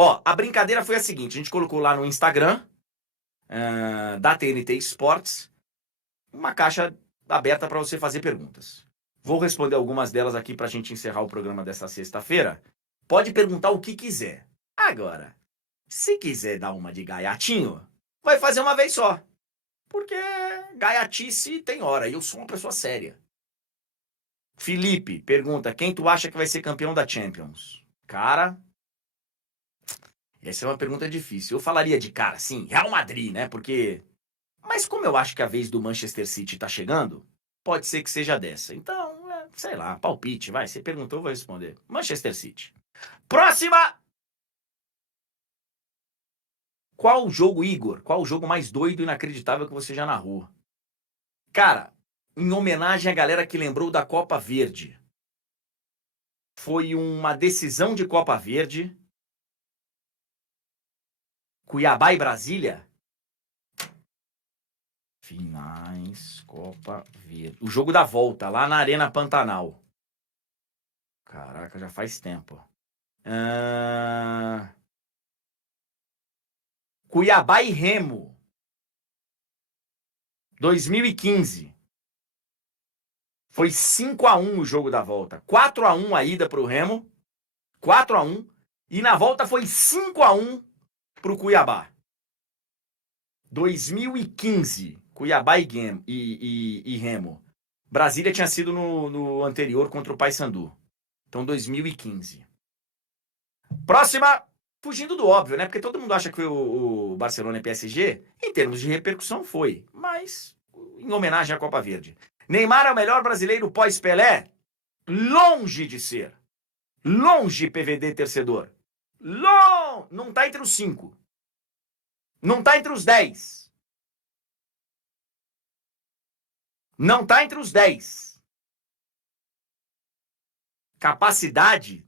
Ó, a brincadeira foi a seguinte, a gente colocou lá no Instagram da TNT Esportes uma caixa aberta para você fazer perguntas. Vou responder algumas delas aqui para a gente encerrar o programa dessa sexta-feira. Pode perguntar o que quiser. Agora, se quiser dar uma de gaiatinho, vai fazer uma vez só. Porque gaiatice tem hora e eu sou uma pessoa séria. Felipe pergunta, quem tu acha que vai ser campeão da Champions? Cara, essa é uma pergunta difícil. Eu falaria de cara, sim, Real Madrid, né? Porque... Mas como eu acho que a vez do Manchester City tá chegando, pode ser que seja dessa. Então, sei lá, palpite, vai. Você perguntou, eu vou responder. Manchester City. Próxima! Qual o jogo, Igor? Qual o jogo mais doido e inacreditável que você já narrou? Cara, em homenagem à galera que lembrou da Copa Verde. Foi uma decisão de Copa Verde. Cuiabá e Brasília. Finais, Copa Verde. O jogo da volta, lá na Arena Pantanal. Caraca, já faz tempo. Cuiabá e Remo. 2015. Foi 5-1 o jogo da volta. 4-1 a ida para o Remo. 4-1. E na volta foi 5-1 para o Cuiabá. 2015. Cuiabá e Remo. Brasília tinha sido no anterior contra o Paysandu. Então 2015. Próxima. Fugindo do óbvio, né? Porque todo mundo acha que o Barcelona é PSG. Em termos de repercussão, foi. Mas em homenagem à Copa Verde. Neymar é o melhor brasileiro pós-Pelé? Longe de ser. Longe, PVD torcedor. Não tá entre os 5. Não tá entre os 10. Não tá entre os 10. Capacidade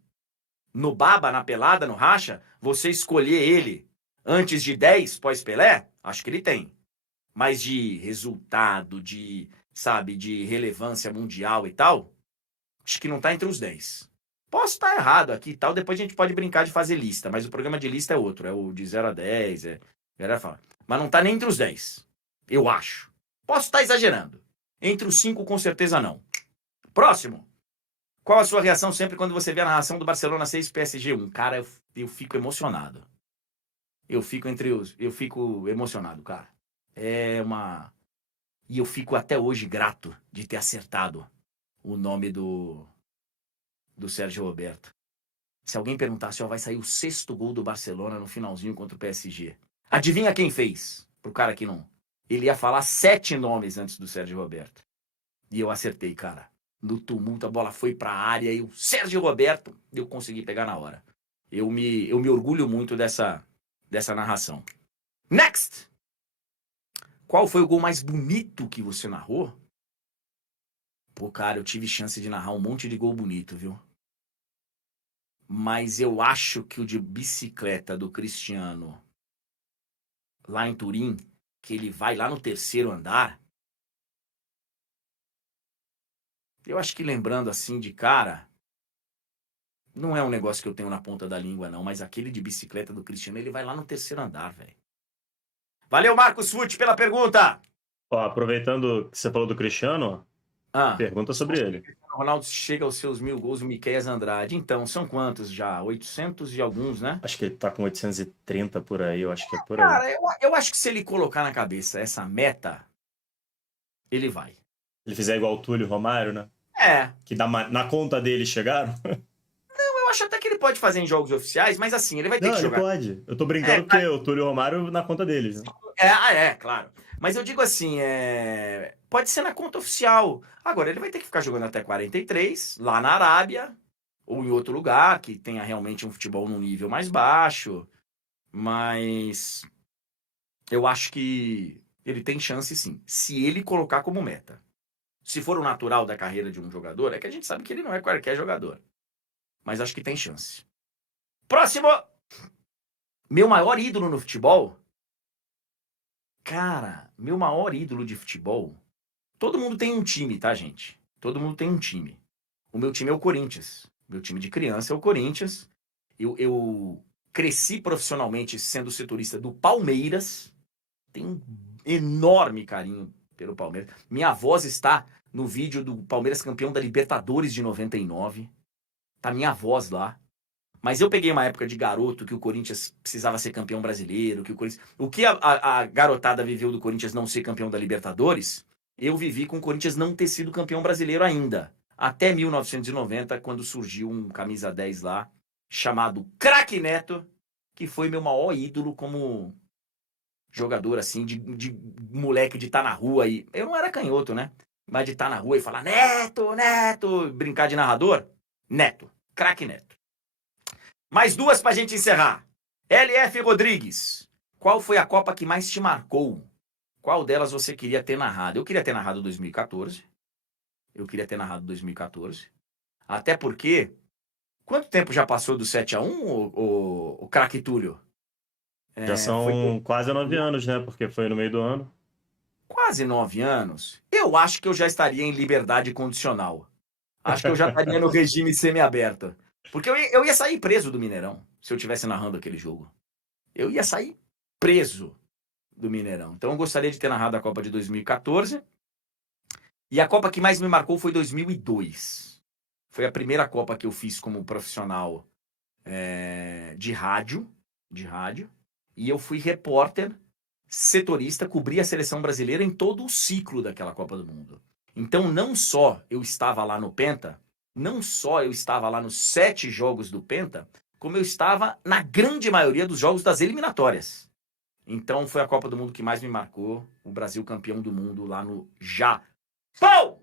no baba, na pelada, no racha, você escolher ele antes de 10 pós-Pelé? Acho que ele tem. Mas de resultado, sabe, de relevância mundial e tal, acho que não tá entre os 10. Posso estar errado aqui e tal, depois a gente pode brincar de fazer lista, mas o programa de lista é outro, é o de 0 a 10, mas não tá nem entre os 10, eu acho. Posso estar exagerando. Entre os 5, com certeza não. Próximo. Qual a sua reação sempre quando você vê a narração do Barcelona 6 PSG 1? Cara, eu fico emocionado. Eu fico emocionado, cara. E eu fico até hoje grato de ter acertado o nome do Sérgio Roberto. Se alguém perguntasse, vai sair o 6º gol do Barcelona no finalzinho contra o PSG. Adivinha quem fez? Pro cara que não... Ele ia falar 7 nomes antes do Sérgio Roberto. E eu acertei, cara. No tumulto, a bola foi pra área e o Sérgio Roberto, eu consegui pegar na hora. Eu me orgulho muito dessa narração. Next! Qual foi o gol mais bonito que você narrou? Pô, cara, eu tive chance de narrar um monte de gol bonito, viu? Mas eu acho que o de bicicleta do Cristiano, lá em Turim, que ele vai lá no 3º andar, eu acho que lembrando assim de cara, não é um negócio que eu tenho na ponta da língua não, mas aquele de bicicleta do Cristiano, ele vai lá no 3º andar, velho. Valeu, Marcos Fute, pela pergunta! Ó, aproveitando que você falou do Cristiano, pergunta sobre ele. O Ronaldo chega aos seus 1000 gols, o Miqueias Andrade. Então, são quantos já? 800 e alguns, né? Acho que ele tá com 830 por aí, eu acho que é por aí. Cara, eu acho que se ele colocar na cabeça essa meta, ele vai. Ele fizer igual o Túlio Romário, né? É. Que na conta dele chegaram. Eu acho até que ele pode fazer em jogos oficiais, mas assim, ele vai ter Não, que ele jogar. pode. Eu tô brincando porque o Túlio Romário na conta deles, né? Claro. Mas eu digo assim, pode ser na conta oficial. Agora, ele vai ter que ficar jogando até 43, lá na Arábia, ou em outro lugar, que tenha realmente um futebol num nível mais baixo. Mas eu acho que ele tem chance sim, se ele colocar como meta. Se for o natural da carreira de um jogador, é que a gente sabe que ele não é qualquer jogador. Mas acho que tem chance. Próximo! Meu maior ídolo no futebol? Cara, meu maior ídolo de futebol... Todo mundo tem um time, tá, gente? Todo mundo tem um time. O meu time é o Corinthians. Meu time de criança é o Corinthians. Eu cresci profissionalmente sendo setorista do Palmeiras. Tenho um enorme carinho pelo Palmeiras. Minha voz está no vídeo do Palmeiras campeão da Libertadores de 99. Tá minha voz lá. Mas eu peguei uma época de garoto que o Corinthians precisava ser campeão brasileiro, que o que a garotada viveu do Corinthians não ser campeão da Libertadores, eu vivi com o Corinthians não ter sido campeão brasileiro ainda. Até 1990, quando surgiu um camisa 10 lá, chamado Craque Neto, que foi meu maior ídolo como jogador, assim, de moleque de estar na rua. E eu não era canhoto, né? Mas de estar na rua e falar, Neto, Neto, brincar de narrador, Neto, Craque Neto. Mais duas pra gente encerrar. LF Rodrigues, qual foi a Copa que mais te marcou? Qual delas você queria ter narrado? Eu queria ter narrado 2014. Até porque, quanto tempo já passou do 7-1, o craque Túlio? Já são quase 9 anos, né? Porque foi no meio do ano. Quase 9 anos. Eu acho que eu já estaria em liberdade condicional. Acho que eu já estaria no regime semiaberto. Porque eu ia sair preso do Mineirão, se eu estivesse narrando aquele jogo. Eu ia sair preso do Mineirão. Então eu gostaria de ter narrado a Copa de 2014. E a Copa que mais me marcou foi 2002. Foi a primeira Copa que eu fiz como profissional de rádio. E eu fui repórter, setorista, cobri a seleção brasileira em todo o ciclo daquela Copa do Mundo. Então não só eu estava lá no Penta, não só eu estava lá nos 7 jogos do Penta, como eu estava na grande maioria dos jogos das eliminatórias. Então foi a Copa do Mundo que mais me marcou, o Brasil campeão do mundo lá no Japão.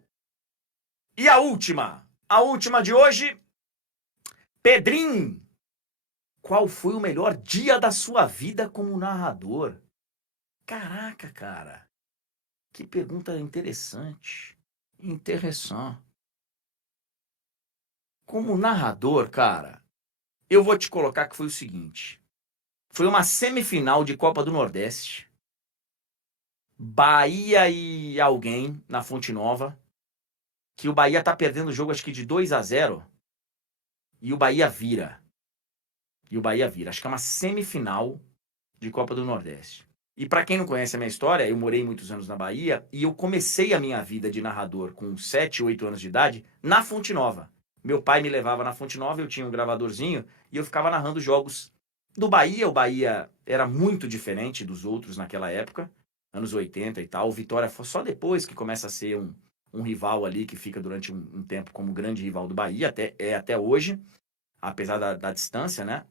E a última de hoje, Pedrinho, qual foi o melhor dia da sua vida como narrador? Caraca, cara, que pergunta interessante. Como narrador, cara, eu vou te colocar que foi o seguinte. Foi uma semifinal de Copa do Nordeste. Bahia e alguém na Fonte Nova. Que o Bahia tá perdendo o jogo acho que de 2-0. E o Bahia vira. Acho que é uma semifinal de Copa do Nordeste. E para quem não conhece a minha história, eu morei muitos anos na Bahia e eu comecei a minha vida de narrador com 7, 8 anos de idade na Fonte Nova. Meu pai me levava na Fonte Nova, eu tinha um gravadorzinho e eu ficava narrando jogos do Bahia. O Bahia era muito diferente dos outros naquela época, anos 80 e tal. O Vitória foi só depois que começa a ser um rival ali que fica durante um tempo como grande rival do Bahia, até hoje, apesar da distância, né?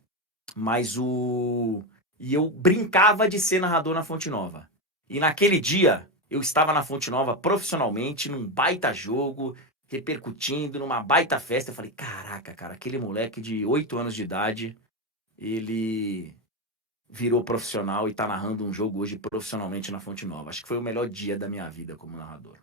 E eu brincava de ser narrador na Fonte Nova. E naquele dia, eu estava na Fonte Nova profissionalmente, num baita jogo, repercutindo, numa baita festa. Eu falei, caraca, cara, aquele moleque de 8 anos de idade, ele virou profissional e tá narrando um jogo hoje profissionalmente na Fonte Nova. Acho que foi o melhor dia da minha vida como narrador.